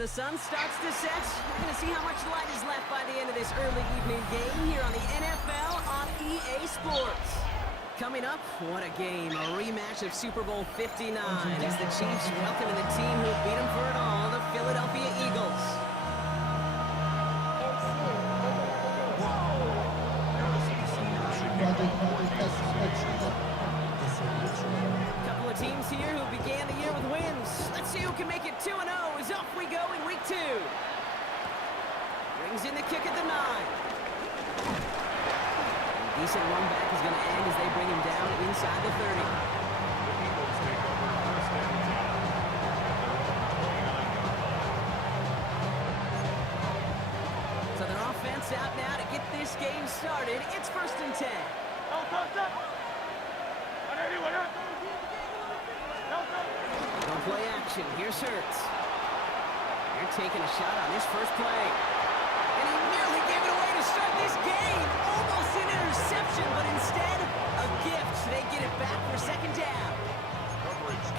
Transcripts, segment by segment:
the sun starts to set, we're going to see how much light is left by the end of this early evening game here on the NFL on EA Sports. Coming up, what a game, a rematch of Super Bowl 59 as the Chiefs welcoming the team who beat them for it all, the Philadelphia Eagles. Couple of teams here who began the year with wins. Let's see who can make it 2-0 as off we go in week 2. Brings in the kick at the 9. Decent run back is going to end as they bring him down inside the 30. So their offense out now to get this game started. It's 1st and 10. Don't play action. Here's Hurts. They're taking a shot on this first play. And he nearly gave it away to start this game. Almost an interception, but instead, a gift. They get it back for 2nd down.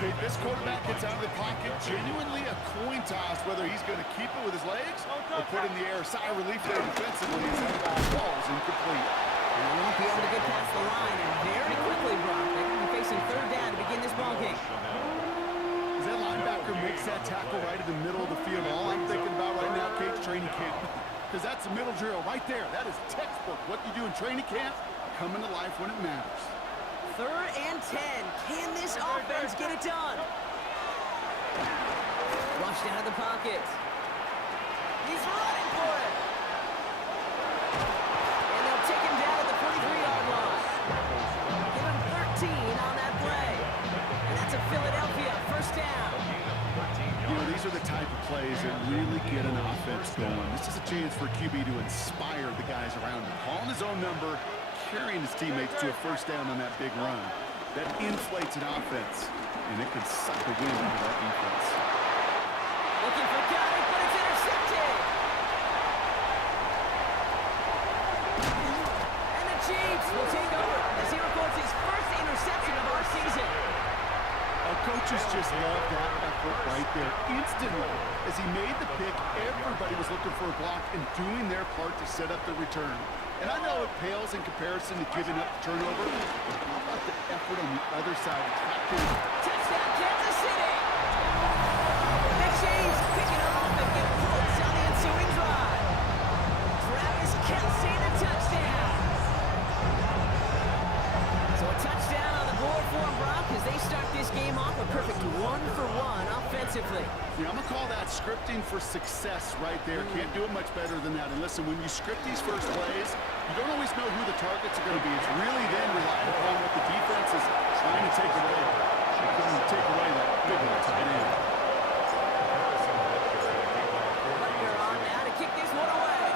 Okay, this quarterback gets out of the pocket, genuinely a coin toss, whether he's going to keep it with his legs or put in the air. Sigh of relief there defensively as that ball falls incomplete. And they won't be able to get past the line, and very quickly, Brock, they're going to be facing 3rd down to begin this ball game. As that linebacker makes that tackle right in the middle of the field, all I'm thinking about right now, Kate's training camp. Because that's a middle drill right there. That is textbook. What you do in training camp, coming to life when it matters. 3rd and 10. Can this offense get it done? Flushed out of the pocket. He's running for it. And they'll take him down at the 43-yard line. Give him 13 on that play. And that's a Philadelphia 1st down. You know, these are the type of plays that really get an offense going. This is a chance for QB to inspire the guys around him. Calling his own number, carrying his teammates to a 1st down on that big run. That inflates an offense, and it can suck the wind out of that defense. Looking for Goddard, but it's intercepted. And the Chiefs will take over as he records his 1st interception of our season. Our coaches just love that effort right there. Instantly, as he made the pick, everybody was looking for a block and doing their part to set up the return. And I know it pales in comparison to giving up the turnover, but how about the effort on the other side? Touchdown, Kansas City! The Chiefs pick it off and get points on the ensuing drive. Travis Kelce, the touchdown. So a touchdown on the board for them, Brock, as they start this game off a perfect 1-for-1 offensively. Yeah, I'm going to call that scripting for success right there. Can't do it much better than that. And listen, when you script these first plays, you don't always know who the targets are going to be. It's really then relying upon what the defense is trying to take away. They're going to take away that big one tight end. Butler on now to kick this one away.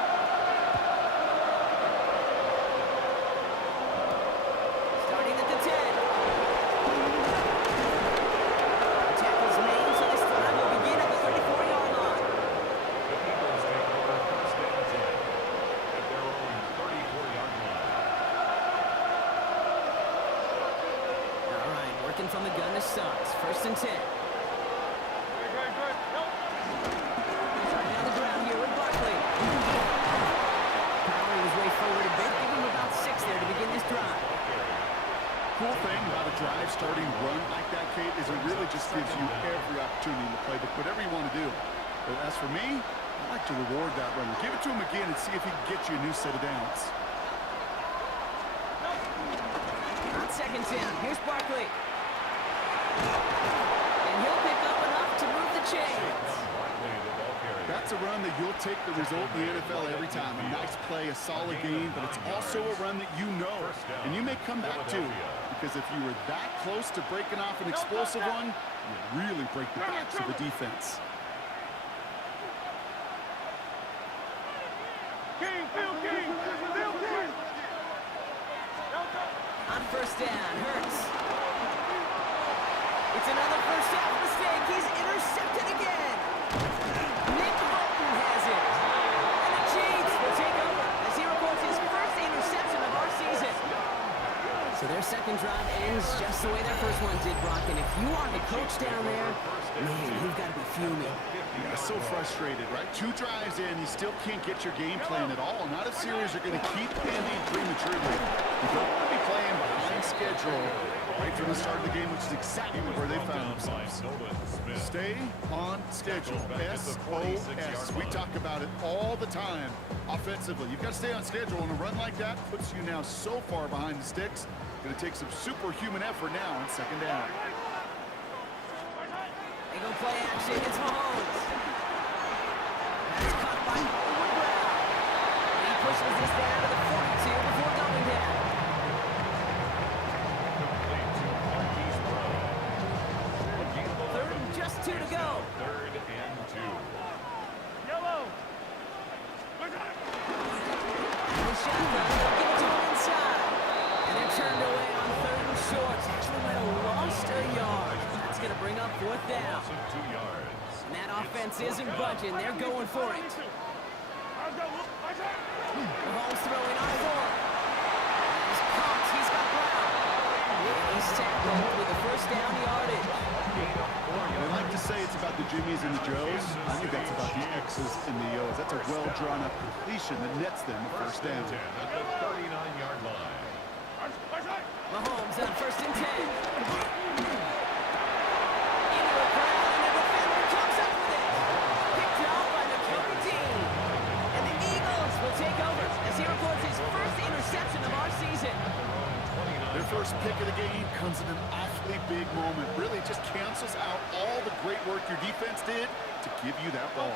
Starting at the 10. Tackles made, so this time will begin at the 34-yard line. All right, working from the gun to Suggs. 1st and 10. Down the ground here with Barkley. Powering his way forward a bit, give him about 6 there to begin this drive. Cool thing about a drive starting run like that, Kate, is it really just gives you every opportunity to play whatever you want to do. But as for me, I like to reward that run. Give it to him again and see if he can get you a new set of downs. On 2nd down, here's Barkley. And he'll pick up enough to move the chains. That's a run that you'll take the result in the NFL every time. A nice play, a solid game, but it's also a run that you know, and you may come back to. Because if you were that close to breaking off an explosive one, you really break the backs of the defense. On 1st down, Hurts. It's another 1st down mistake. He's intercepted again. Nick Bolton has it. And the Chiefs will take over as he records his 1st interception of our season. So their 2nd drive ends just the way their 1st one did, Brock. And if you are the coach down there, Man, you've got to be fuming. Yeah, so frustrated, right? 2 drives in, you still can't get your game plan at all. Not a series you're going to keep ending prematurely. You don't want to be playing behind schedule right from the start of the game, which is exactly where they found themselves. Stay on schedule. SOS. We talk about it all the time offensively. You've got to stay on schedule, and a run like that puts you now so far behind the sticks. Going to take some superhuman effort now on second down. They go play action. It's Mahomes. That's caught by Hollywood Brown. He pushes this down to the 42 before going down. Third and just 2 to go. Third and 2. And the shotgun, they'll give it to him inside. And they're turned away on 3rd and short. Actually might have lost a yard. That's going to bring up 4th down. Loss of 2 yards. And that offense isn't budging. They're going for it. Mahomes throwing on 4. He's caught. He's got Brown. And he's tackled with the 1st down yardage. They like to say it's about the Jimmies and the Joes. I think that's about the X's and the O's. That's a well-drawn-up completion that nets them the 1st down. At the 39-yard line. Mahomes on 1st and 10. Into a crowd, and the defender comes up with it. Picked off by Nakobe Dean. And the Eagles will take over as he records his 1st interception of our season. Their first pick of the game comes at an awfully big moment. Really just cancels out all the great work your defense did to give you that ball.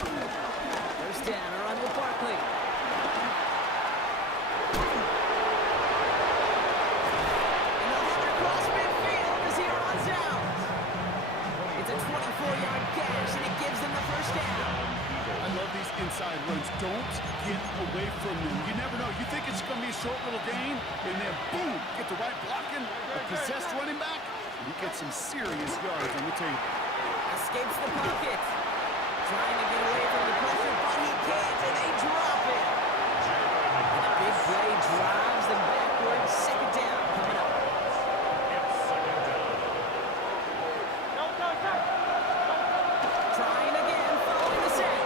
1st down, a run with Barkley. And they'll have it across midfield as he runs out. It's a 24-yard gash, and it gives them the 1st down. I love these inside runs. Don't get away from them. You never know. You think it's going to be a short little gain, and then boom, get the right blocking, a possessed running back, and you get some serious yards on the table. Escapes the pocket. Trying to get away from the pressure, but he can't, and they drop it. And a big play drives them backwards. 2nd down coming up. It's 2nd down. Trying again, following the set.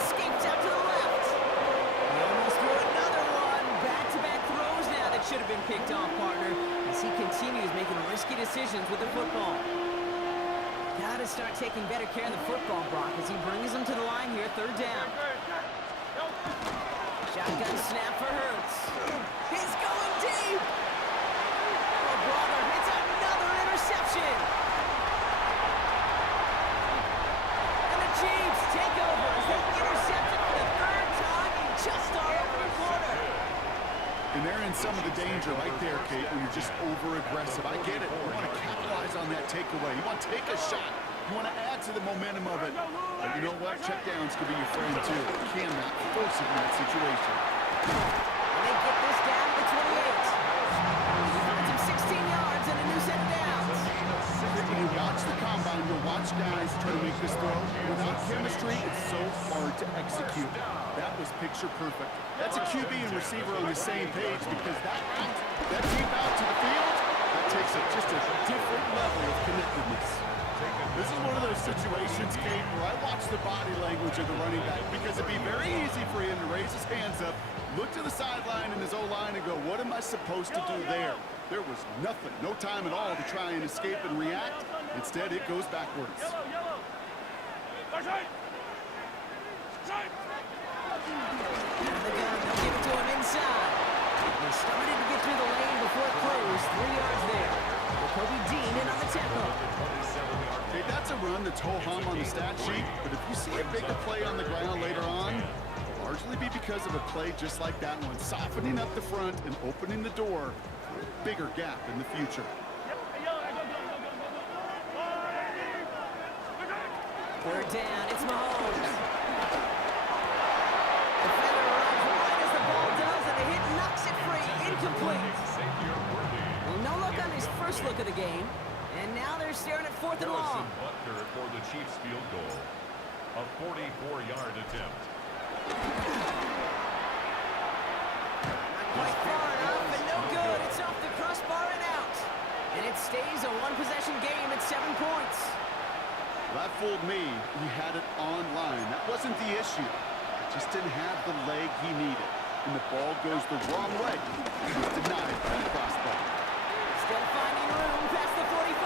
Escapes out to the left. He almost threw another one. Back-to-back throws now that should have been picked off, partner, as he continues making risky decisions with the football. Got to start taking better care of the football, Brock, as he brings them to the line here, 3rd down. Shotgun snap for Hurts. He's going deep. Oh, brother, it's another interception. And the Chiefs take over as they intercept it for the 3rd time in just over a quarter. And they're in some of the danger right there, Kate, when you're just over-aggressive. I get it. You want to capitalize on that takeaway. You want to take a shot. You want to add to the momentum of it. But you know what? Checkdowns can be your friend, too. You cannot force it in that situation. And they get this down to the 28. He finds him 16 yards and a new set of downs. You watch the combine, you'll watch guys try to make this throw. Without chemistry, it's so hard to execute. That was picture perfect. That's a QB and receiver on the same page, because that deep out to the field, that takes it just a different level of connectedness. This is one of those situations, Kate, where I watch the body language of the running back, because it'd be very easy for him to raise his hands up, look to the sideline in his O-line and go, what am I supposed to do there? There was nothing, no time at all to try and escape and react. Instead, it goes backwards. Out of the gun, they'll give it to him inside. They started to get through the lane before it closed. 3 yards there. Nakobe Dean in on the tackle. Hey, that's a run that's ho-hum on the stat sheet, but if you see a bigger play on the ground later on, it'll largely be because of a play just like that one, softening up the front and opening the door for a bigger gap in the future. 3rd down, it's Mahomes. Defender runs right as the ball does, and the hit knocks it free. Incomplete. Well, no luck on his first look of the game. And now they're staring at 4th and long. Butker for the Chiefs field goal. A 44-yard attempt. Not quite far enough, and no good. It's off the crossbar and out. And it stays a one-possession game at 7 points. fooled me. He had it online. That wasn't the issue. Just didn't have the leg he needed. And the ball goes the wrong way. He was denied that crossbar. Still finding room past the 45.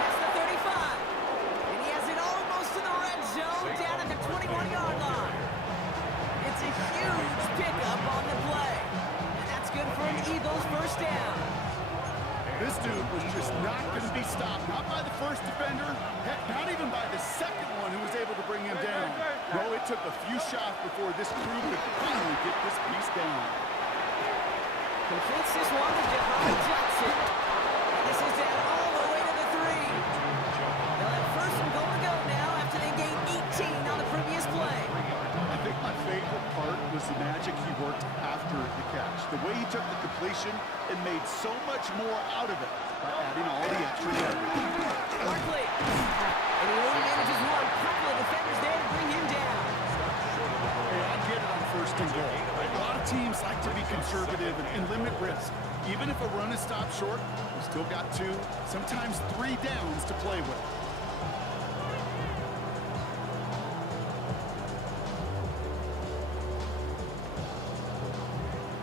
Past the 35. And he has it almost in the red zone down at the 21-yard line. It's a huge pickup on the play. And that's good for an Eagles first down. This dude was just not going to be stopped. Not by the first defender. Heck, not even by the second one who was able to bring him down. No, it took a few shots before this crew could finally get this piece down. Completes this one to Jahan Johnson. And this is down all the way to the 3. They'll have first and goal to go now after they gained 18 on the previous play. I think my favorite part was the magic he worked after the catch. The way he took the completion and made so much more out of it by adding all the extra yards. Barkley. And he only manages one. Couple of defenders there to bring him down. Hey, I get it on first and goal. A lot of teams like to be conservative and limit risk. Even if a run is stopped short, we still got 2, sometimes 3 downs to play with.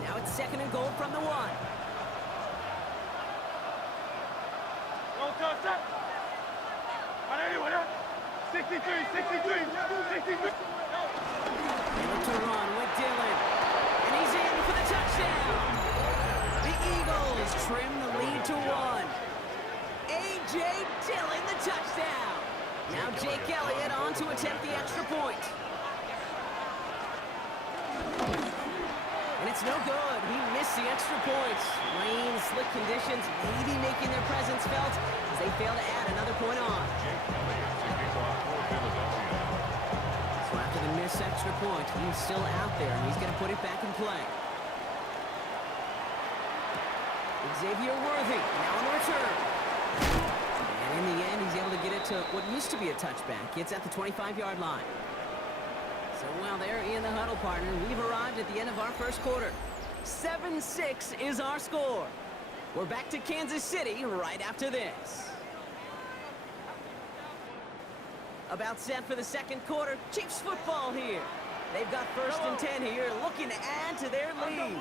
Now it's second and goal from the 1. Able to run with Dillon. And he's in for the touchdown. The Eagles trim the lead to 1. A.J. Dillon, the touchdown. Now Jake Elliott on to attempt the extra point. And it's no good. He missed the extra points. Rain, slick conditions, maybe making their presence felt as they fail to add another point on. So after the missed extra point, he's still out there, and he's going to put it back in play. Xavier Worthy, now on the return. And in the end, he's able to get it to what used to be a touchback. It's at the 25-yard line. So, well, there in the huddle, partner. We've arrived at the end of our first quarter. 7-6 is our score. We're back to Kansas City right after this. About set for the second quarter. Chiefs football here. They've got first and 10 here, looking to add to their lead.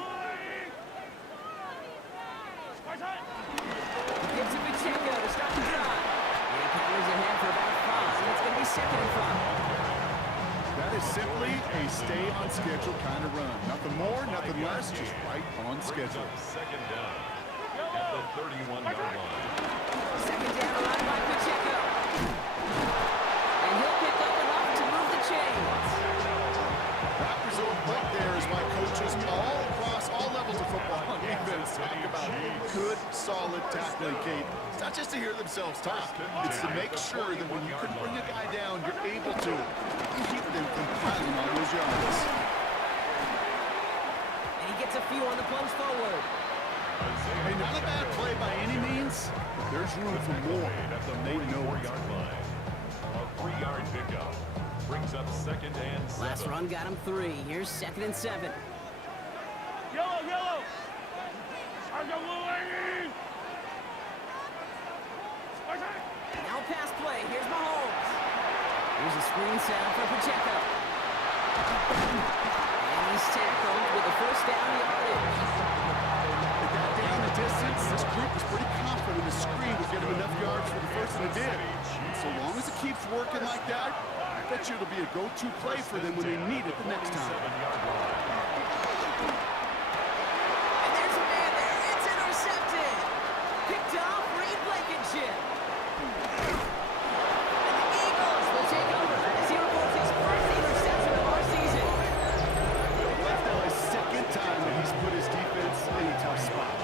Gives it to Pacheco to start the drive. And he powers ahead for about 5. It's going to be second and 5. That is simply a stay-on-schedule kind of run. Nothing more, nothing less, just right on schedule. Second down at the 31-yard line. Second down run by Pacheco. And he'll pick up enough to move the chains. That result right there is why coaches all across all levels of football on defense talk about good, solid tackling, Kate. It's not just to hear themselves talk. It's to make sure that when you can bring a guy down, you're able to keep them from piling on those yards. And he gets a few on the plunge forward. Hey, not a bad play by any means, but there's room for more. At the They know it. 44-yard line. A 3-yard pickup brings up second and 7. Last run got him 3. Here's second and 7. Yellow! Now pass play. Here's Mahomes. Here's a screen set for Pacheco. And he's tackled with a first down yardage. They got down the distance. This group was pretty confident the screen would get him enough yards for the first, and it did. And so long as it keeps working like that, I bet you it'll be a go-to play for them when they need it the next time. And there's a man there. It's intercepted. Picked off Reed Blankenship. And the Eagles will take over as he reports his first interception of our season. That's now his second time that he's put his defense in a tough spot.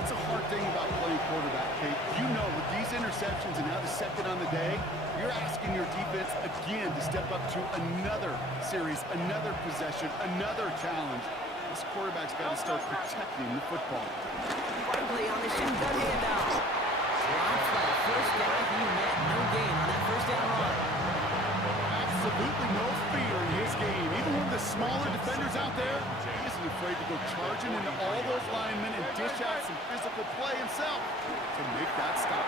That's a hard thing about playing quarterback, Kate. You know, with these interceptions and now the second on the day, you're asking your defense again to step up to another series, another possession, another challenge. This quarterback's got to start protecting the football. Barkley on the shotgun handoff. Drops by the first guy he met. No gain on that first down run. Absolutely no fear in his game. Even one of the smaller defenders out there, he isn't afraid to go charging into all those linemen and dish out some physical play himself to make that stop.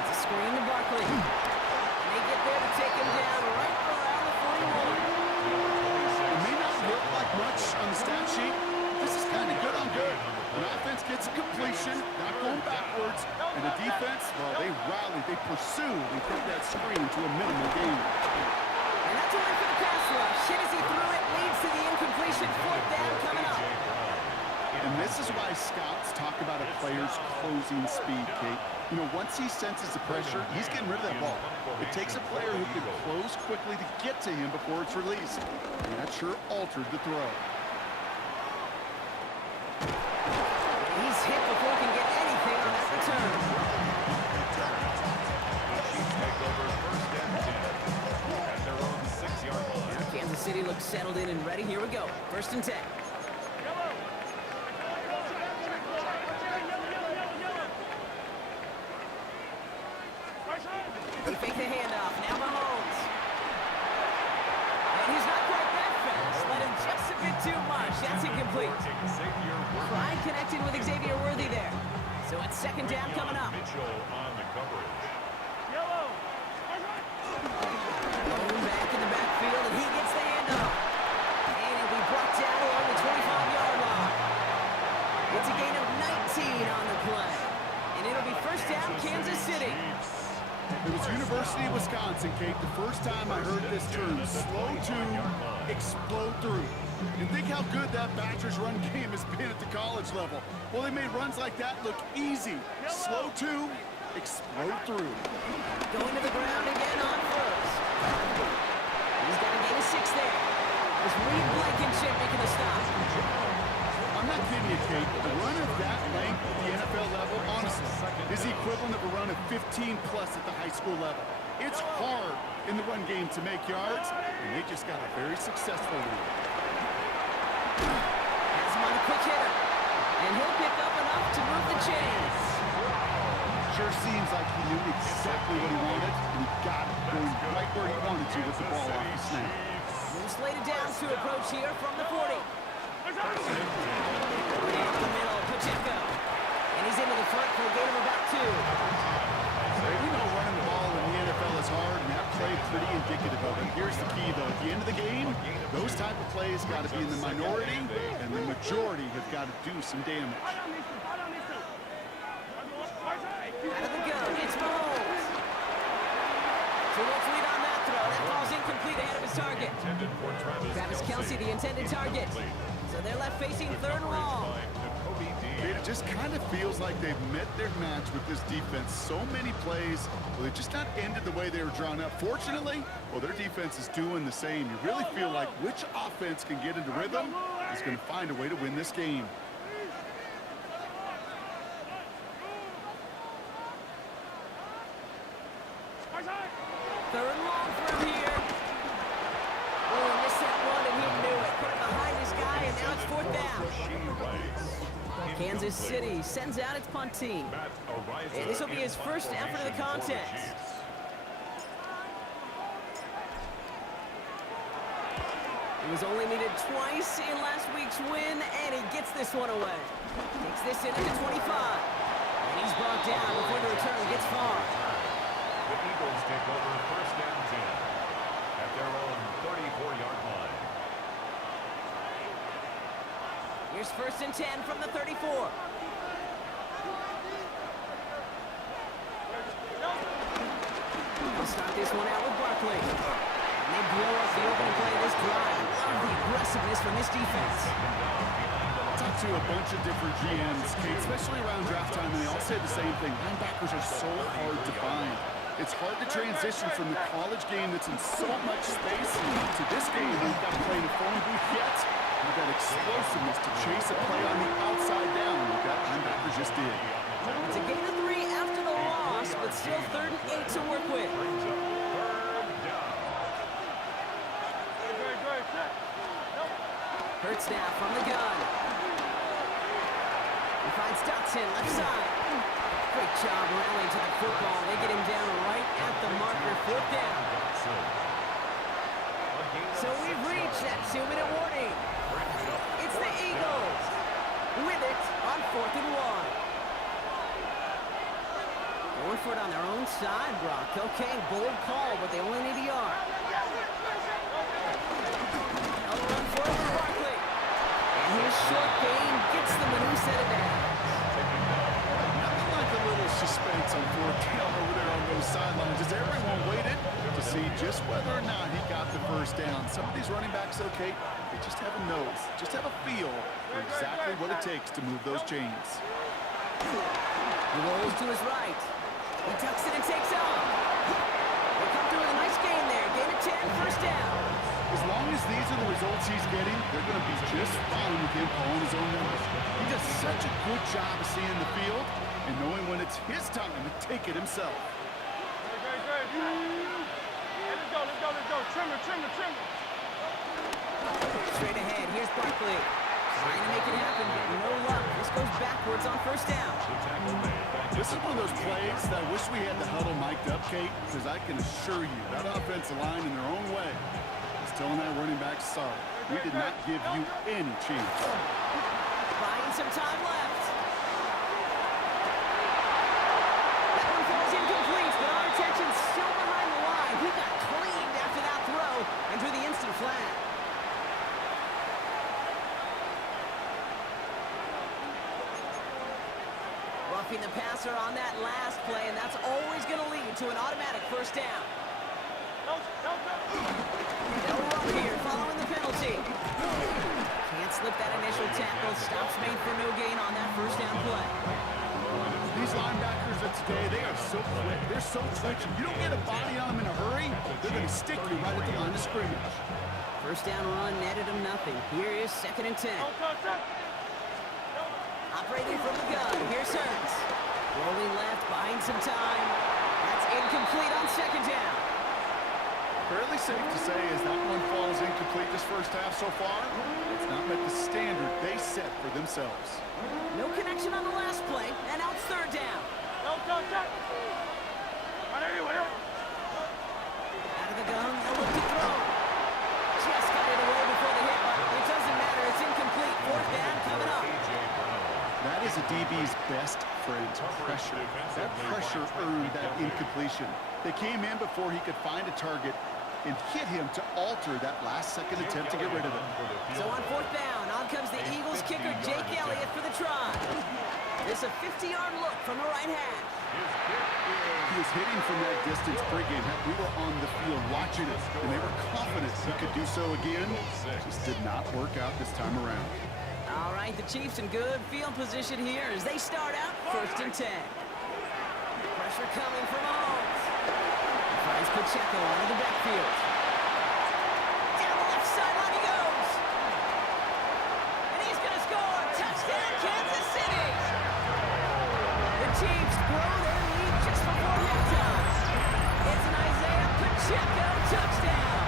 It's a screen to Barkley. And they get there to take him down right around the 41. It may not look like much on the stat sheet. This is kind of good on good. An offense gets a completion, not going backwards, and the defense, well, they rally, they pursue, and kept that screen to a minimal gain. And that's a win for the pass rush. Hit as he threw it, leads to the incompletion. Fourth down coming up. And this is why scouts talk about a player's closing speed, Kate. You know, once he senses the pressure, he's getting rid of that ball. It takes a player who can close quickly to get to him before it's released. And that sure altered the throw. He's hit before he can get anything on that return. Take over first and 10 at their own 6-yard line. Kansas City looks settled in and ready. Here we go. First and 10. They fake the handoff. Now Mahomes. And he's not quite that fast. Let him just a bit too much. That's incomplete. Pride connected with Xavier Worthy there. So it's second down coming up. Mitchell on the coverage. Bone back in the backfield, and he gets the handoff. And he'll be brought down along the 25-yard line. It's a gain of 19 on the play. And it'll be first down, Kansas City. It was University of Wisconsin, Kate, the first time I heard this term, slow to explode through. And think how good that Badgers run game has been at the college level. Well, they made runs like that look easy. Slow to explode through. Going to the ground again on first. He's got a gain of 6 there. It's Reed Blankenship making the stop. I'm not kidding you, Kate. A run of that length at the NFL level, honestly, is the equivalent of a run of 15-plus at the high school level. It's hard in the run game to make yards, and they just got a very successful one. Has him on a quick hitter. And he'll pick up enough to move the chains. Sure seems like he knew exactly what he wanted, and he got it going right where he wanted to with the ball off the snap. Moves laid down to approach here from the 40. In the middle, Pacheco. And he's into the front for a gain of about 2. We know running the ball in the NFL is hard, and that play pretty indicative of it. Here's the key, though. At the end of the game, those type of plays got to be in the minority, and the majority have got to do some damage. Out of the gun, it's Mahomes. So let's lead on that throw. That ball's incomplete ahead of his target. Travis Kelce, the intended target. So they're left facing third and long. It just kind of feels like they've met their match with this defense. So many plays, well, they just not ended the way they were drawn up. Fortunately, well, their defense is doing the same. You really feel like which offense can get into rhythm is going to find a way to win this game. Third and long through here. Oh, he missed that one, and he knew it. Put it behind his guy, and now it's fourth down. Kansas City sends out its punt team. And this will be his first effort of the contest. He was only needed twice in last week's win, and he gets this one away. Takes this in at the 25. And he's brought down before the return gets far. The Eagles take over first and 10 at their own 34-yard line. Here's first and 10 from the 34. We'll start this one out with Barkley. And they blow up the opening play of this drive. Love the aggressiveness from this defense. Talked to a bunch of different GMs, Kate, especially around draft time, and they all say the same thing. Linebackers are so hard to find. It's hard to transition from the college game that's in so much space to this game where you've got to play in a phone booth yet. You've got explosiveness to chase a play on the outside down, like that linebacker just did. It's a gain of 3 after the loss, but still 3rd and 8 to work with. Hurts now from the gun. He finds Dotson left side. Great job rallying to the football. They get him down right at the marker, fourth down. So we've reached that 2-minute warning. It's the Eagles with it on 4th and 1. Going for it on their own side, Brock. Okay, bold call, but they only need a yard. Another run for it for Barkley. And his short gain gets them a new set of downs. Nothing like a little suspense on fourth down over there on those sidelines as everyone waited to see just whether or not he got the first down. Some of these running backs, okay, they just have a nose, just have a feel for exactly what it takes to move those chains. He rolls to his right. He tucks it and takes off. They come through with a nice gain there. Gain of 10, first down. As long as these are the results he's getting, they're going to be just fine with him calling his own numbers. He does such a good job of seeing the field and knowing when it's his time to take it himself. Great. Hey, let's go. Trim it. Straight ahead, here's Barkley. Trying to make it happen, but no luck. This goes backwards on first down. This is one of those plays that I wish we had the huddle mic'd up, Kate, because I can assure you that offensive line in their own way is telling that running back, sorry, we did not give you any chance. Buying some time left. That one falls incomplete, but our attention's still behind the line. He got cleaned after that throw and drew the instant flag. Roughing the passer on that last play, and that's always going to lead to an automatic first down. They'll run here following the penalty. Can't slip that initial tackle. Stops made for no gain on that first down play. These linebackers of today, they are so quick. They're so twitchy. You don't get a body on them in a hurry, they're going to stick you right at the line of scrimmage. First down run netted him nothing. Here is 2nd and 10. Operating from the gun. Here's Hurts. Rolling left, buying some time. That's incomplete on 2nd down. Fairly safe to say as that one falls incomplete this first half so far, it's not met the standard they set for themselves. No connection on the last play, and now it's 3rd down. Out of the gun, they'll look to throw. Just got it away before the hit, but it doesn't matter. It's incomplete. 4th down coming up. That is a DB's best friend, pressure. That pressure earned that incompletion. They came in before he could find a target and hit him to alter that last-second attempt to get rid of it. So on 4th down, on comes the Eagles kicker, Jake Elliott, for the try. It's a 50-yard look from the right hash. He was hitting from that distance pregame. We were on the field watching it, and they were confident he could do so again. Just did not work out this time around. All right, the Chiefs in good field position here as they start out 1st and 10. Pressure coming from Mahomes. Finds Pacheco out of the backfield. Down the left sideline he goes. And he's going to score. Touchdown, Kansas City. The Chiefs grow their lead just before halftime. It's an Isaiah Pacheco touchdown.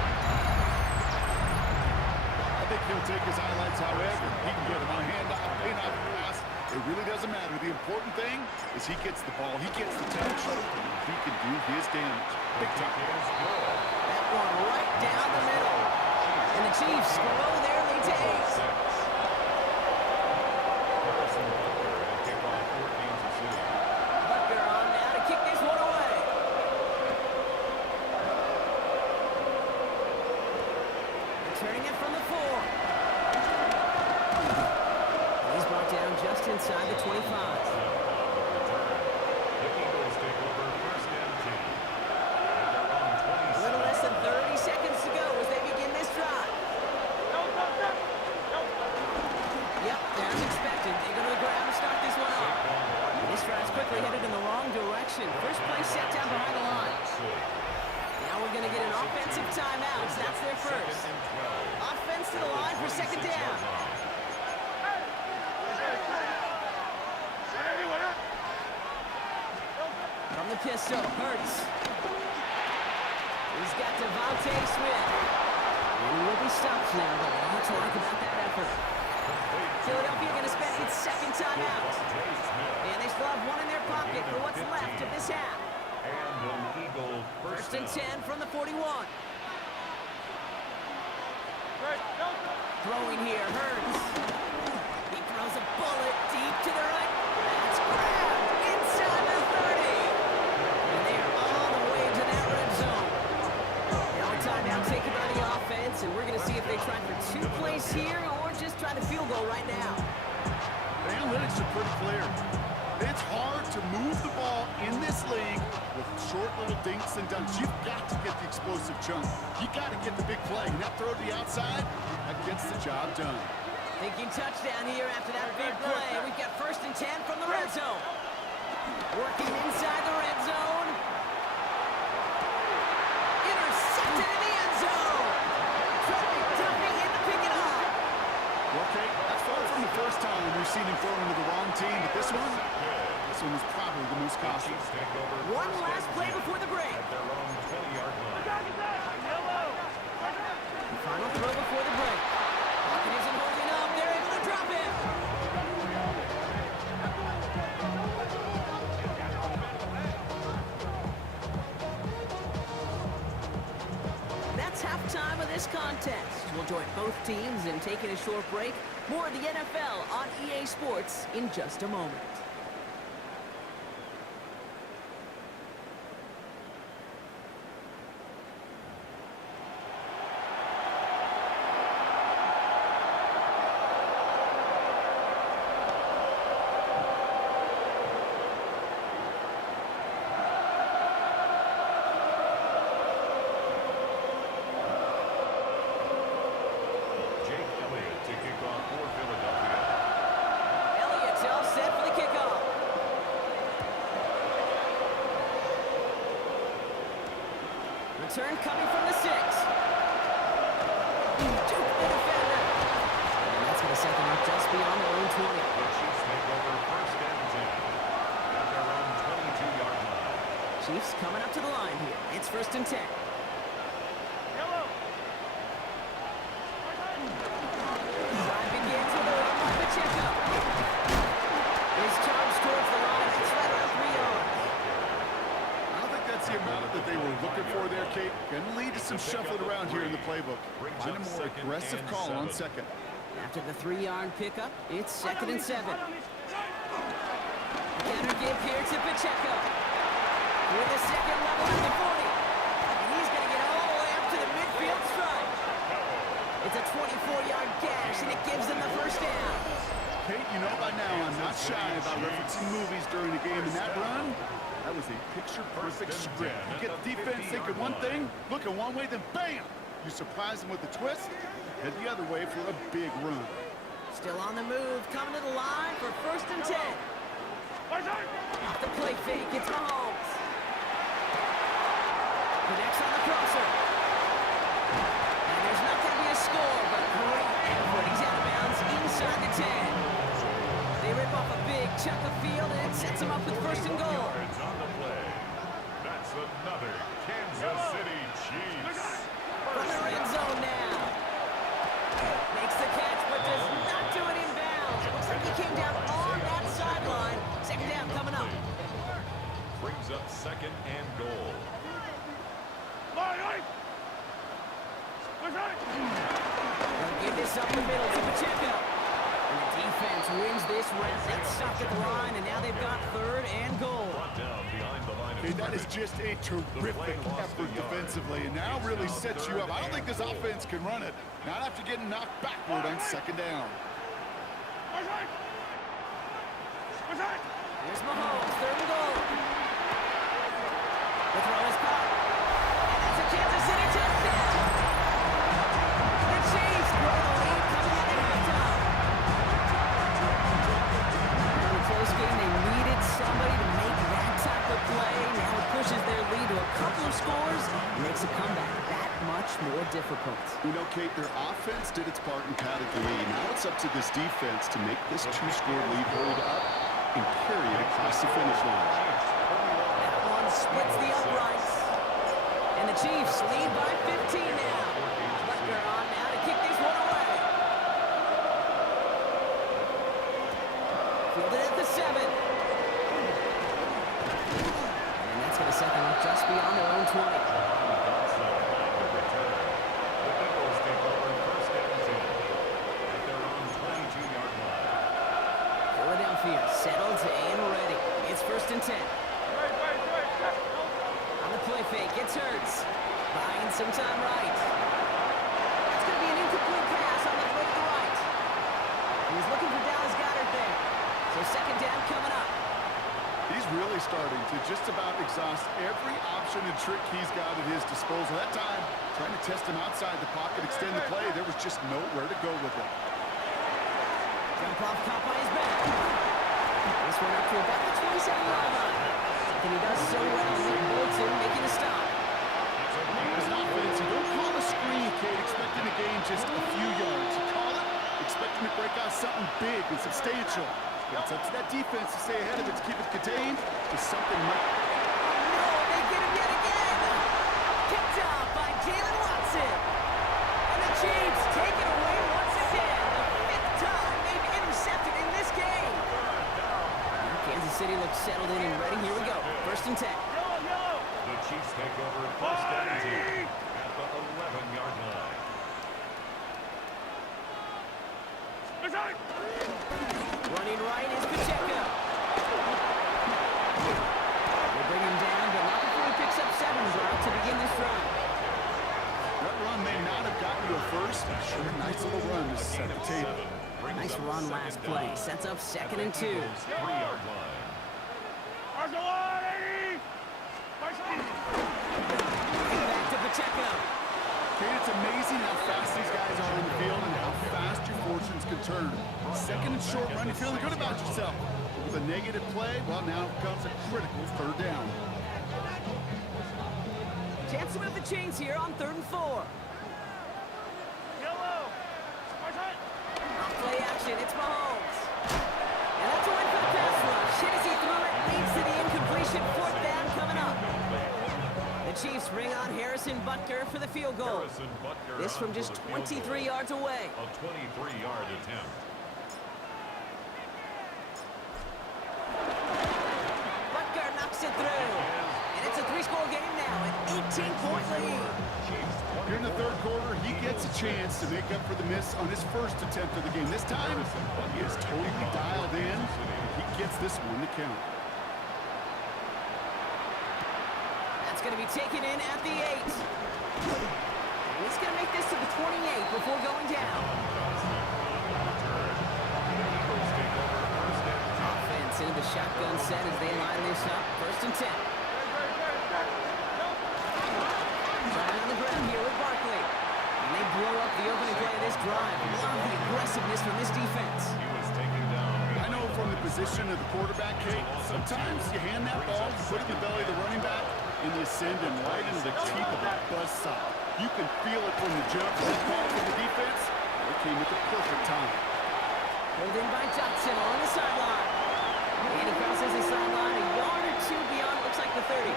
I think he'll take his highlights however. He can get him on handoff, handoff pass. It really doesn't matter. The important thing is he gets the ball, he gets the touch, he can do his damage. Big time. That one right down the middle. And the Chiefs grow their lead to 8. Butker on now to kick this one away. Returning it from the 4. He's brought down just inside the 25. A little less than 30 seconds to go as they begin this drive. Yep, as expected. They go to the ground to start this one off. This drive's quickly headed in the wrong direction. First play set down behind the line. Now we're going to get an offensive timeout. So that's their first. Offense to the line for 2nd down. From the pistol, Hurts. He's got Devontae Smith. And he will be stopped now, but not to like about that effort. Philadelphia going to spend its 2nd timeout. And they still have one in their pocket for what's left of this half. First and 10 from the 41. Throwing here, Hurts. He throws a bullet deep to the right. That's grabbed inside the 30. And they are on the way to that see if they try for 2 plays here or just try the field goal right now. The analytics are pretty clear. It's hard to move the ball in this league with short little dinks and dunks. You've got to get the explosive chunk. You got to get the big play. And that throw to the outside, that gets the job done. Thinking touchdown here after that big play. We've got 1st and 10 from the red zone. Working inside the red zone. Intercepted in the end zone. Dumping in to pick it up. Okay, that's far from the first time we've seen him throw into the wrong team, but this one was probably the most costly. One last play before the break. At their own 20-yard line. Final throw before the break. Pocket isn't holding up. They're able to drop it. That's halftime of this contest. We'll join both teams in taking a short break. More of the NFL on EA Sports in just a moment. Return coming from the 6. Juke the defender. And that's going to set them up just beyond their own 20. The Chiefs take over 1st and 10 at their own 22-yard line. Chiefs coming up to the line here. It's 1st and 10. Drive begins with a run by Pacheco. His charge towards the line. It's right around 3 yards. I don't think that's the amount that they were looking for there, Kate. Going to lead to some shuffling around here in the playbook. Find a more aggressive call on 2nd. After the 3-yard pickup, it's 2nd and 7. Counter give here to Pacheco. With the 2nd level at the 40. And he's going to get all the way up to the midfield stripe. It's a 24-yard gash, and it gives them the 1st down. Kate, you know by now I'm not shy about referencing movies during the game. In that run, that was a picture-perfect script. You get the defense thinking one thing, looking one way, then bam! You surprise them with a twist, head the other way for a big run. Still on the move, coming to the line for 1st and 10. Off the play fake, it's Mahomes. Connects on the crosser. And there's not going to be a score, but great effort. He's out of bounds inside the 10. They rip off a big chunk of field, and it sets them up with 1st and goal. Yards on the play. That's another Kansas City Chiefs. From the red zone now. Makes the catch, but does not do it in bounds. It looks like he came down on that sideline. 2nd down coming up. Brings up 2nd and goal. They'll give this up the middle to Pacheco. And the defense wins this round. That's stopped at the line, and now they've got 3rd and goal. Brought down behind the line of Hey, that is scrimmage. just a terrific effort defensively, and now really sets you up. I don't think this offense can run it. Not after getting knocked backward on 2nd down. Here's Mahomes, 3rd and goal. The throw is caught. And that's a Kansas City touchdown. The Chiefs grow the lead coming out of halftime. In a close game, they needed somebody to make that type of play. Now it pushes their lead to a couple of scores and makes a comeback that much more difficult. You know, Kate, their offense did its part in padding the lead. Now it's up to this defense to make this 2-score lead hold up and carry it across the finish line. That one splits the uprights. And the Chiefs lead by 15 now. Butker on now to kick this one away. Fielded at the 7. And that's going to set them up just beyond their own 20. The Eagles take over 1st and 10 at their own 22-yard line. Philadelphia settled and ready. It's 1st and 10. On the play fake, it's Hurts. Buying some time right. That's going to be an really starting to just about exhaust every option and trick he's got at his disposal. That time, trying to test him outside the pocket, extend the play, there was just nowhere to go with it. Jump off, caught by his back. This one up to about the 27-yard line. And he does so well, Nick Bolton making a stop. As an offense, you don't call a screen, Kate, expecting to gain just a few yards. You call it expecting to break out something big and substantial. But it's up to that defense to stay ahead of it, to keep it contained, to something much. No, they get him yet again. Picked off by Jalen Watson. And the Chiefs take it away once again. The 5th time they've intercepted in this game. Kansas City looks settled in and ready. Here we go. 1st and 10. The Chiefs take over 1st and 10 at the 11-yard line. Running right is Pacheco. They bring him down, but not before he picks up 7 to begin this run. That run may not have gotten you a first. Sure, nice little run to set the table. Nice run last play. Sets up 2nd and 2. 3-yard line. Back to Pacheco. Kate, it's amazing how fast these guys are on the field and how fast your fortunes can turn. 2nd and short run, you're feeling good about yourself. But with a negative play, well, now comes a critical 3rd down. Chance to move the chains here on 3rd and 4. Off play action, it's Mahomes. And that's a win for the pass rush. Hit as he threw it, leads to the incompletion. 4th down coming up. The Chiefs bring on Harrison Butker for the field goal. This from just 23 yards away. A 23-yard attempt. Butker knocks it through. And it's a 3-score game now, an 18-point lead. Here in the 3rd quarter, he gets a chance to make up for the miss on his 1st attempt of the game. This time, he is totally dialed in. He gets this one to count. That's going to be taken in at the 8. And he's going to make this to the 28 before going down. Offense into the shotgun set as they line this up. 1st and 10. Trying on the ground here with Barkley. And they blow up the opening play of this drive. Love the aggressiveness from this defense. He was taken down. I know from the position of the quarterback, Kate, sometimes you hand that ball, put it in the belly of the running back, and you send him right into the teeth of that buzzsaw. You can feel it from the jump. That call from the defense, it came at the perfect time. Pulled in by Johnson along the sideline. And he crosses the sideline a yard or 2 beyond, looks like the 30.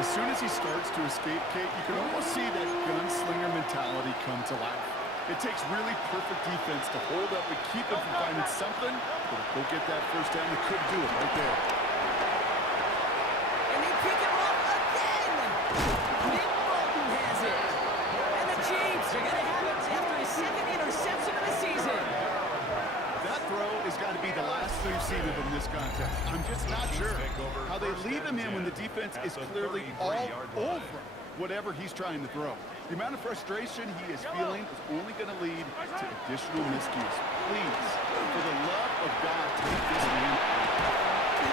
As soon as he starts to escape, Kate, you can almost see that gunslinger mentality come to life. It takes really perfect defense to hold up and keep him from finding something, but if they'll get that 1st down, they could do it right there. And they pick him up again. Nick Bolton has it. And the Chiefs are going to have it after his 2nd interception of the season. That throw has got to be the last we've seen of him this contest. I'm just not sure how they leave him in when the defense is clearly all over whatever he's trying to throw. The amount of frustration he is feeling is only going to lead to additional miscues. Please, for the love of God, take this man out.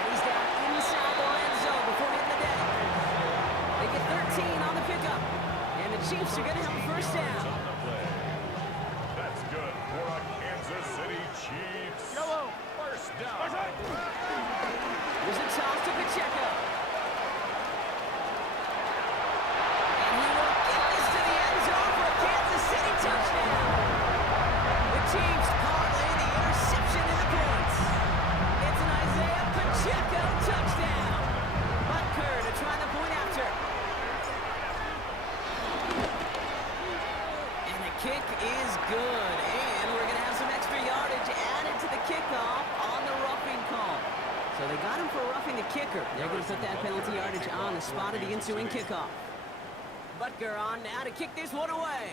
He's down inside the end zone before hitting the deck. They get 13 on the pickup. And the Chiefs are going to have a 1st down. That's good for a Kansas City Chiefs. 1st down. There's a toss to Pacheco. And he will get this to the end zone for a Kansas City touchdown. The Chiefs parlay the interception into points. It's an Isaiah Pacheco touchdown. Butker to try the point after. And the kick is good. And we're going to have some extra yardage added to the kickoff on the roughing call. So they got him for roughing the kicker. They're going to put that penalty yardage on the spot of the ensuing kickoff. Butker on now to kick this one away.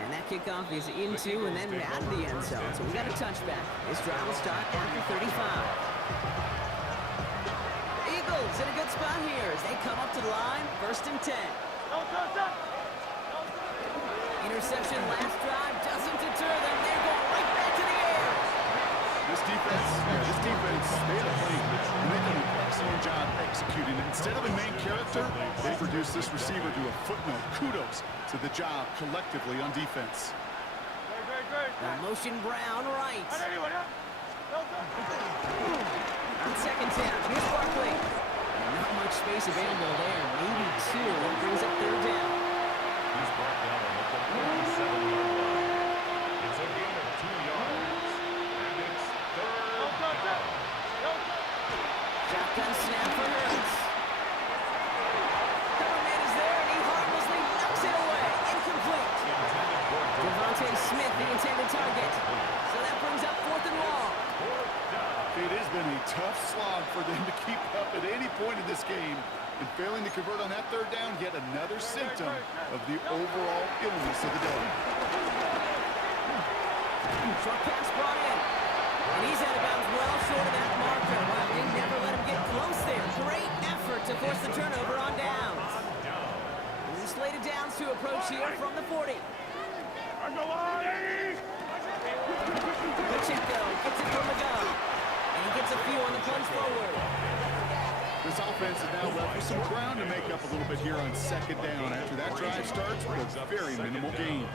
And that kickoff is into and then out of the end zone. So we got a touchback. This drive will start after 35. Eagles in a good spot here as they come up to the line. 1st and 10. Interception last drive doesn't deter them. They're going right back to the air. This this defense, they had a plan, and they did an excellent job executing it. Instead of a main character, they produced this receiver to a footnote. Kudos to the job collectively on defense. Now motion Brown right. On second down, here's Barkley. Not much space available there. Maybe two. That brings up third down. He's brought down on the 47-yard line. It's a gain of 2 yards. And it's third down. Shotgun snap for Hurts. Coverman is there, and he harmlessly knocks it away. Incomplete. Devontae Smith, the intended target. So that brings up 4th and long. It has been a tough slog for them to keep up at any point in this game. And failing to convert on that third down, yet another symptom of the overall illness of the day. Short pass brought in. And he's out of bounds well short of that marker. Wow, they never let him get close there. Great effort to force the turnover on downs. And the slated downs to approach here from the 40. Pacheco gets it from the gun. And he gets a few on the plunge forward. This offense is now left with some ground to make up a little bit here on second down. After that drive starts with a very minimal gain.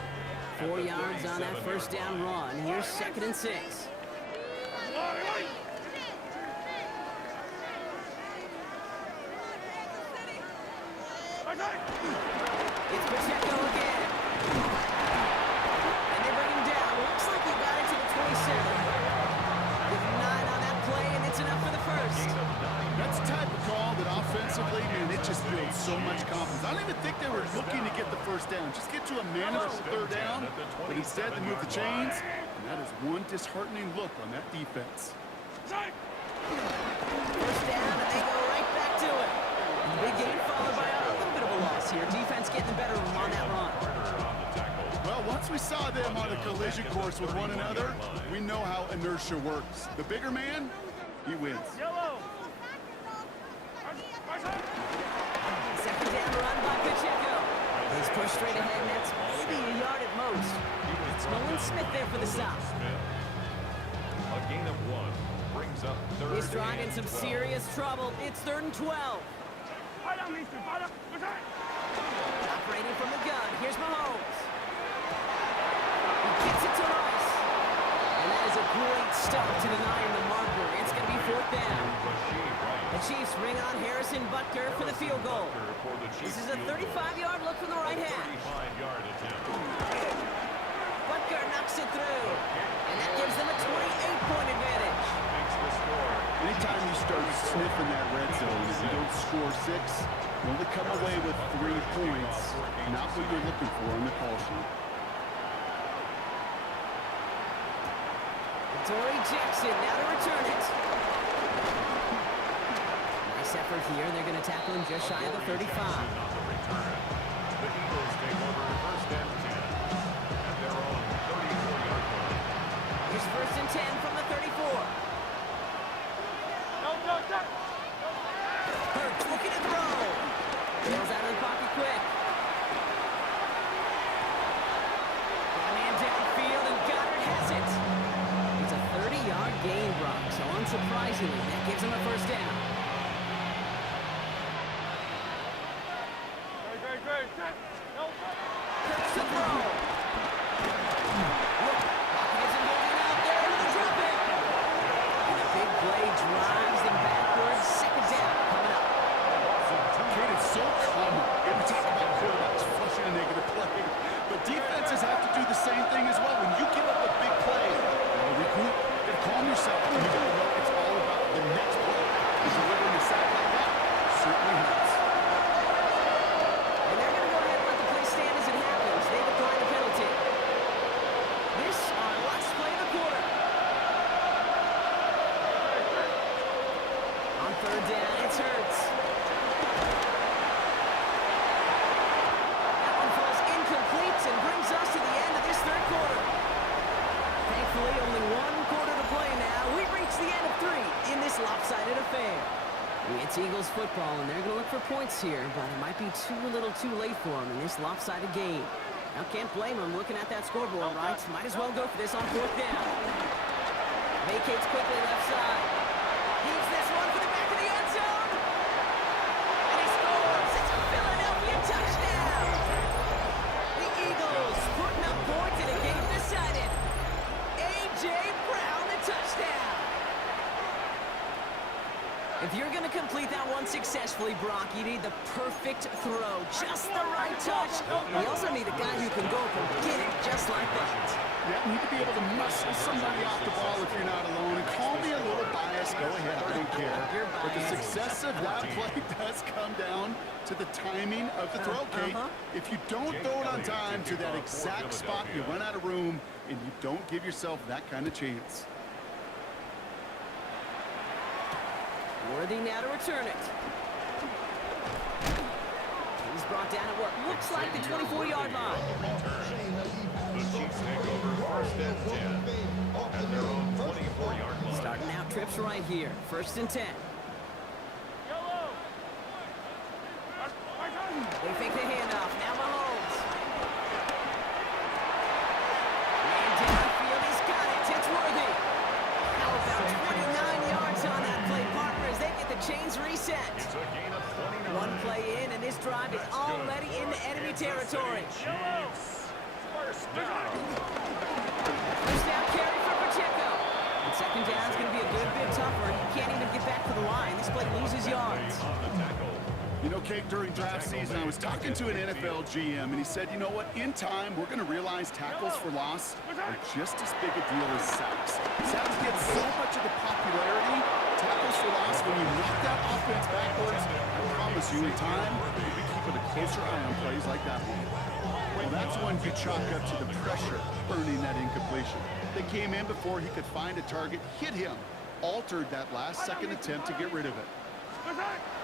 4 yards on that first down run. Here's 2nd and 6. It's Pacheco again. And they bring him down. Looks like he got it to the 27. With 9 on that play, and it's enough for the first. That's the type of call that offensively, man, it just builds so much confidence. I don't even think they were looking to get the first down. Just get to a manageable third down. But instead, they move the chains. And that is one disheartening look on that defense. First down, and they go right back to it. Big gain followed by a little bit of a loss here. Defense getting the better of them on that run. Well, once we saw them on a collision course with one another, we know how inertia works. The bigger man, he wins. Second down run by Pacheco. He's pushed straight ahead, and that's maybe a yard at most. It's Nolan Smith there for the stop. A gain of 1 brings up third. He's drawing in some serious trouble. It's 3rd and 12. Operating from the gun. Here's Mahomes. He gets it to Rice. And that is a great stop to deny him the marker. It's going to be 4th down. The Chiefs bring on Harrison Butker for the field goal. This is a 35-yard look from the right hash. 35-yard attempt. Butker knocks it through. And that gives them a 28-point advantage. Makes the score. Anytime you start sniffing that red zone, if you don't score 6, you only come away with 3 points. Not what you're looking for on the call sheet. Dory Jackson now to return it. Nice effort here. They're going to tackle him just shy of the 35. The Eagles take over first and 10 at their own 34-yard line. Here's 1st and 10 from the 34. Hurts looking to throw. Bails out of the pocket quick. Got a man downfield, and Goddard has it. It's a 30-yard gain, Brock, so unsurprisingly, that gives him a first down. Hurts to throw. Look, Pocket isn't holding out there, and the drop it. And a big play drives them backwards. Second down coming up. Kid, it's so common. Every time about quarterbacks flushing a negative play. But defenses have to do the same thing as well. When you give up a big play, regroup and calm yourself. And you gotta know it's all about the next play. And delivering a sack like that certainly helps. And they're going to go ahead and let the play stand as it happens. They decline the penalty. This our last play of the quarter. On 3rd down, it's Hurts. That one falls incomplete and brings us to the end of this 3rd quarter. Thankfully, only 1 quarter to play now. We've reached the end of 3 in this lopsided affair. It's Eagles football, and they're going to look for points here, but it might be a little too late for them in this lopsided game. Now, can't blame them looking at that scoreboard, right? Might as well go for this on 4th down. Vacates quickly left side. Heaves this one for the back of the end zone. And he scores. It's a Philadelphia touchdown. The Eagles putting up points in a game decided. A.J. Brown, the touchdown. If you're going to complete that one successfully, Brock, you need the perfect throw. Just the right touch. You also need a guy who can go up and get it just like that. Yeah, you need to be able to muscle somebody off the ball if you're not alone. And call me a little biased. Go ahead. I don't care. But the success of that play does come down to the timing of the throw, Kate. If you don't throw it on time to that exact spot, you run out of room, and you don't give yourself that kind of chance. Worthy now to return it. He's brought down at what looks like the 24-yard line. The Chiefs take over first and 10 at their own 24-yard line. Starting out trips right here. First and 10. They fake the handoff. Now Mahomes. Man downfield. He's got it. It's Worthy. How about 29 yards on that play, partner, as they get the chains reset. It's a gain of 29. One play in, and this drive is already into enemy territory. Chiefs. First down. First down carry for Pacheco. And second down is going to be a good bit tougher. He can't even get back to the line. This play loses yards. On the tackle. You know, Kate, during draft season, I was talking to an NFL GM, and he said, you know what, in time, we're going to realize tackles for loss are just as big a deal as sacks. Sacks get so much of the popularity. Tackles for loss, when you knock that offense backwards, I promise you, in time, you'll be keeping a closer eye on plays like that one. Well, that's one you chalk up to the pressure burning that incompletion. They came in before he could find a target, hit him, altered that last-second attempt to get rid of it.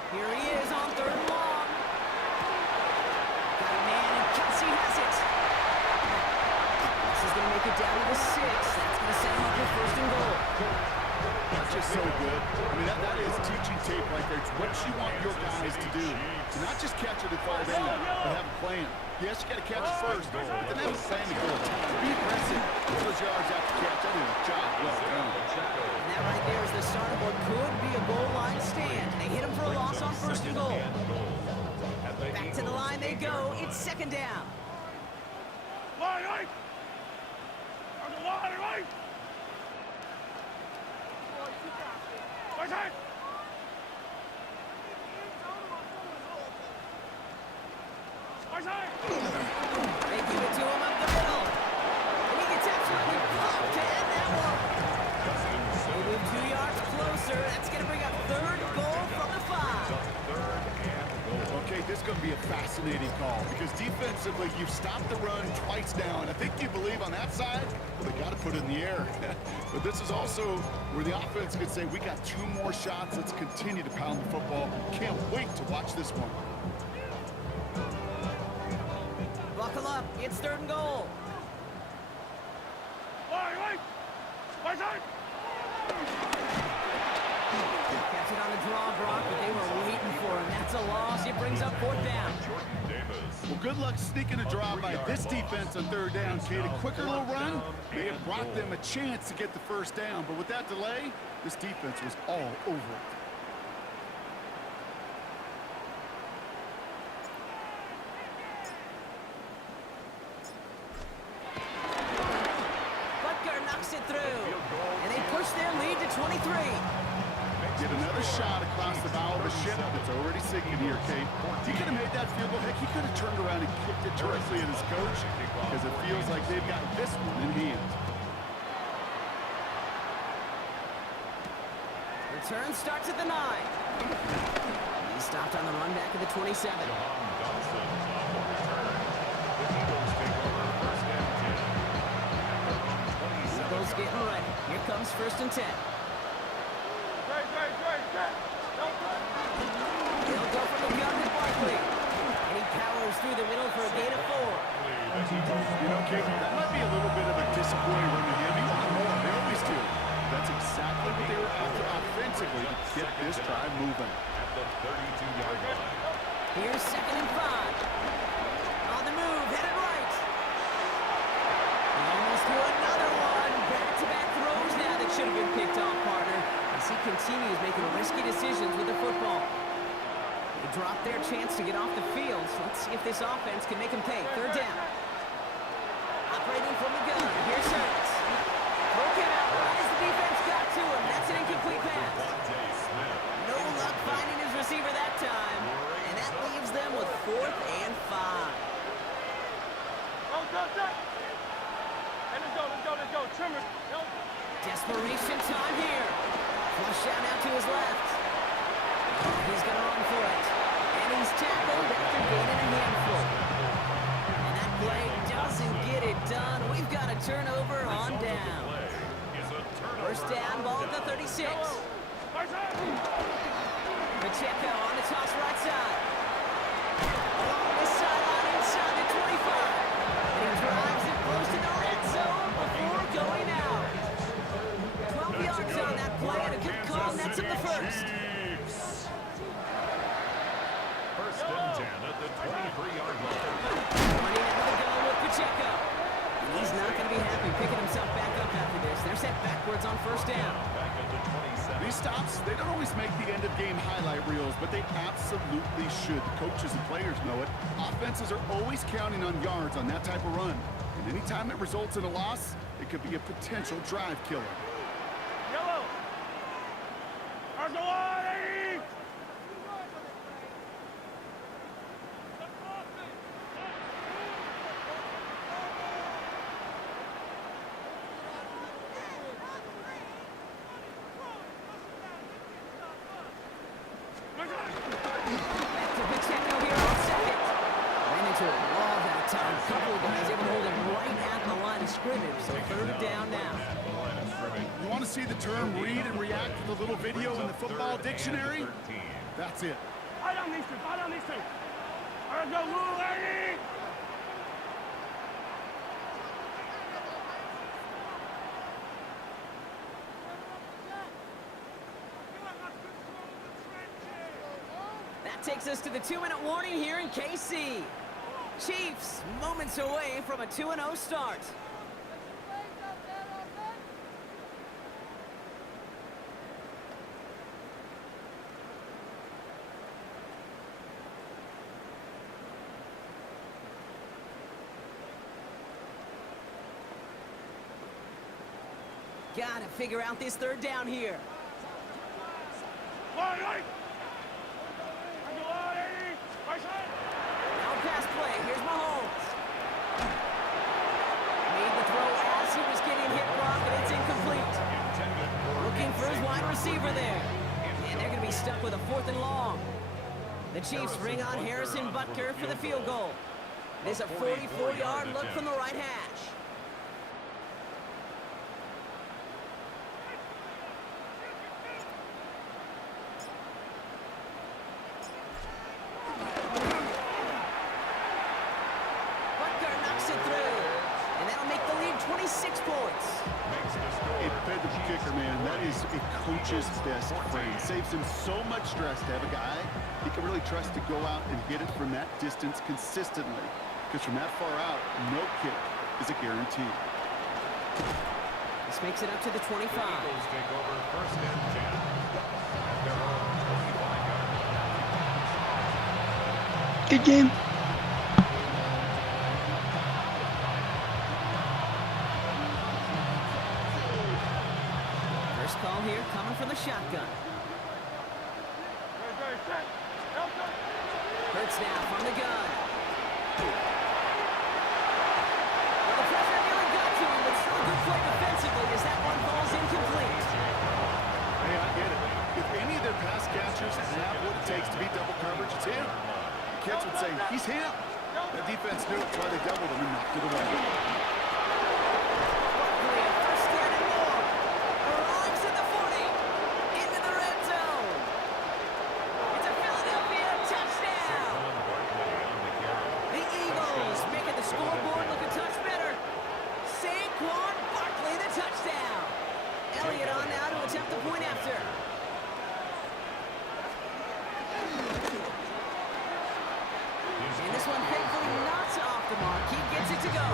Here he is on third and long. Got a man, and Kelsey has it. This is going to make it down to the 6. That's going to set him up with first and goal. That's just so good. I mean, that is teaching tape right there. It's what you want your guys to do. To not just catch it and fall down, but have a plan. Yes, you got to catch it first, but then have a plan to go. Be aggressive. Pull those yards out to catch. That is a job well done. And that right there is the start of what could be a goal line stand. They hit him for a loss on first and goal. Back to the line they go. It's second down. Line, right. On the line, right. Right side. Right side. They give it to him up the middle. And he gets absolutely pumped to end that one. They move 2 yards closer. That's going to bring up third goal from the 5. Okay, this is going to be a fascinating call because defensively, you've stopped the run twice now, and I think you believe on that side, well, they got to put it in the air. But this is also where the offense could say, we got 2 more shots. Let's continue to pound the football. Can't wait to watch this one. Buckle up. It's third and goal. Line, right. Right side. Kept it on the draw, Brock, but they were waiting for him. That's a loss. It brings up fourth down. Jordan Davis. Well, good luck sneaking a draw by this defense on third down, Kate. A quicker little run may have brought them a chance to get the first down. But with that delay, this defense was all over it. Butker knocks it through. And they push their lead to 23. Get another shot across the bow of a ship that's already sinking here, Kate. He could have made that field goal. Heck, he could have turned around and kicked it directly at his coach because it feels like they've got this one in hand. Return starts at the 9. He stopped on the run back at the 27. Dawson on the return. The Eagles take over first and 10. Eagles getting ready. Here comes first and 10. He'll go from the gun with Barkley. And he powers through the middle for a gain of 4. You know, Kate, that might be a little bit of a disappointing run to him. He wanted more. They always do. That's exactly what they were after offensively to get this drive moving. At the 32-yard line. Here's second and 5. On the move, headed right. He almost threw another one. Back-to-back throws now that should have been continues making risky decisions with the football. They drop their chance to get off the field. So let's see if this offense can make them pay. Third down. Operating from the gun. Here's Hurts. Broken out right as the defense got to him. That's an incomplete pass. No luck finding his receiver that time. And that leaves them with 4th and 5. Let's go. Trimmer. Desperation time here. Flush out now to his left. Oh, he's going to run for it. And he's tackled after gaining a handful. And that play doesn't get it done. We've got a turnover on down. First down, ball at the 36. Pacheco on the toss right side. Along this sideline inside the 25. And he drives it close to the red zone before going out. 12 yards on that play and a good call. Nets up the first. First and 10 at the 23-yard line. Running into the gun with Pacheco. And he's not going to be happy picking himself back up after this. They're set backwards on first down. Back at the 27. These stops, they don't always make the end-of-game highlight reels, but they absolutely should. The coaches and players know it. Offenses are always counting on yards on that type of run. And anytime it results in a loss, it could be a potential drive killer. Yellow. Argolani. Back to Pacheco here on second. Ran into a wall that time. A couple of guys able to hold him right at the line of scrimmage. So third down now. You want to see the term read and react with a little video in the football dictionary? That's it. Fight on these two. Argolani. That takes us to the 2-minute warning here in KC. Chiefs moments away from a 2-0 start. Gotta figure out this third down here. Argolani. Now pass play. Here's Mahomes. Made the throw as he was getting hit, Brock, and it's incomplete. Looking for his wide receiver there. And they're going to be stuck with a 4th and long. The Chiefs bring on Harrison Butker for the field goal. It is a 44-yard look from the right hash. Butker knocks it through. And that'll make the lead 26 points. A dependable kicker, man. That is a coach's best friend. Saves him so much stress to have a guy he can really trust to go out and hit it from that distance consistently. Because from that far out, no kick is a guarantee. This makes it up to the 25. Eagles take over first and 10 at their own 25-yard line. Good game. First call here coming from the shotgun. Hurts now from the gun. Well, the pressure nearly got to him, but still a good play defensively as that one falls incomplete. Hey, I get it. If any of their pass catchers have what it takes to beat double coverage, it's him. The kids would say, he's him. The defense knew it, that's why they doubled him and knocked it away. Barkley, a first down and more. Arrives at the 40. Into the red zone. It's a Philadelphia touchdown. The Eagles making the scoreboard look a touch better. Saquon Barkley, the touchdown. Elliott on now to attempt the point after. And this one thankfully not off the mark. He gets it to go.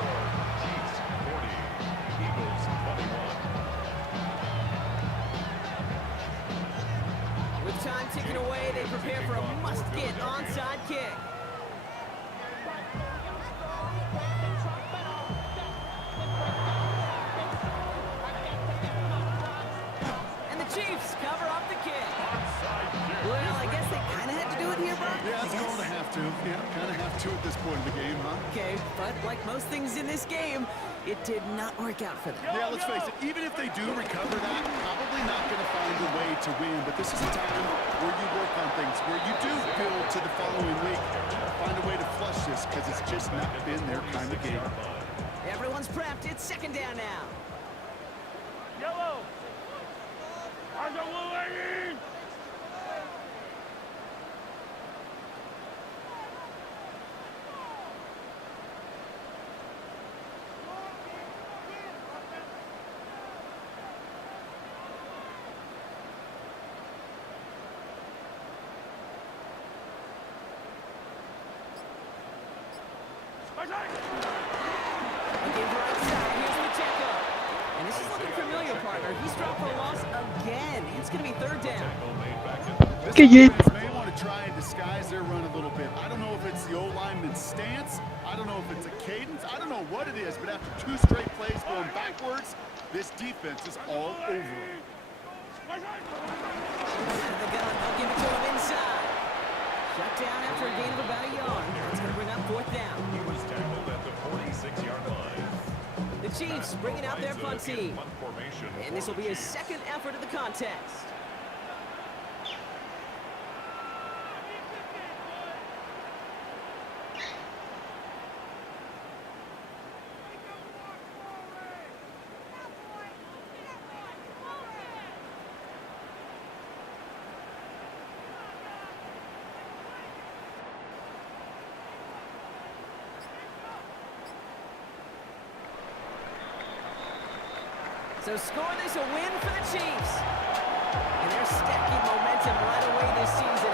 prepare for a must-get onside kick. And the Chiefs cover up the kick. Well, I guess they kind of had to do it here, Brock. Yeah, it's going to have to. Yeah, kind of have to at this point in the game, huh? Okay, but like most things in this game, it did not work out for them. Yeah, let's face it, even if they do recover that, probably not going to find a way to win. But this is a time where you work on things, where you do build to the following week. Find a way to flush this, because it's just not been their kind of game. Everyone's prepped. It's second down now. Yellow. Underwood. Looking for outside. Here's Pacheco. And this is looking familiar, partner. He's dropped for a loss again. It's going to be third down. This defense may want to try and disguise their run a little bit. I don't know if it's the O-lineman's stance. I don't know if it's a cadence. I don't know what it is, but after 2 straight plays going backwards, this defense is all over it. Out of the gun. They'll give it to him inside. Shut down after a gain of about a yard. It's going to bring up fourth down. He was tackled at the 46-yard line. The Chiefs bringing out their punt team. Punt formation And this will for be the his Chiefs. second effort of the contest. So score this a win for the Chiefs. And they're stacking momentum right away this season.